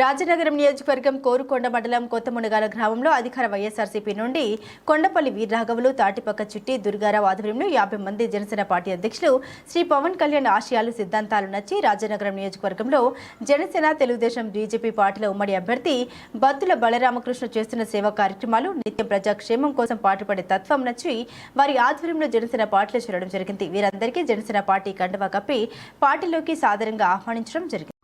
రాజనగరం నియోజకవర్గం కోరుకొండ మండలం కొత్తమునగాల గ్రామంలో అధికార వైఎస్ఆర్సీపీ నుండి కొండపల్లి వీర్రాఘవులు, తాటిపక్క చిట్టి, దుర్గారావు ఆధ్వర్యంలో 50 మంది జనసేన పార్టీ అధ్యక్షులు శ్రీ పవన్ కళ్యాణ్ ఆశయాలు, సిద్ధాంతాలు నచ్చి రాజనగరం నియోజకవర్గంలో జనసేన, తెలుగుదేశం, బీజేపీ పార్టీల ఉమ్మడి అభ్యర్థి బత్తుల బలరామకృష్ణ చేస్తున్న సేవా కార్యక్రమాలు, నిత్యం ప్రజాక్షేమం కోసం పాటుపడే తత్వం నచ్చి వారి ఆధ్వర్యంలో జనసేన పార్టీలో చేరడం జరిగింది. వీరందరికీ జనసేన పార్టీ కండువా కప్పి పార్టీలోకి సాదరంగా ఆహ్వానించడం జరిగింది.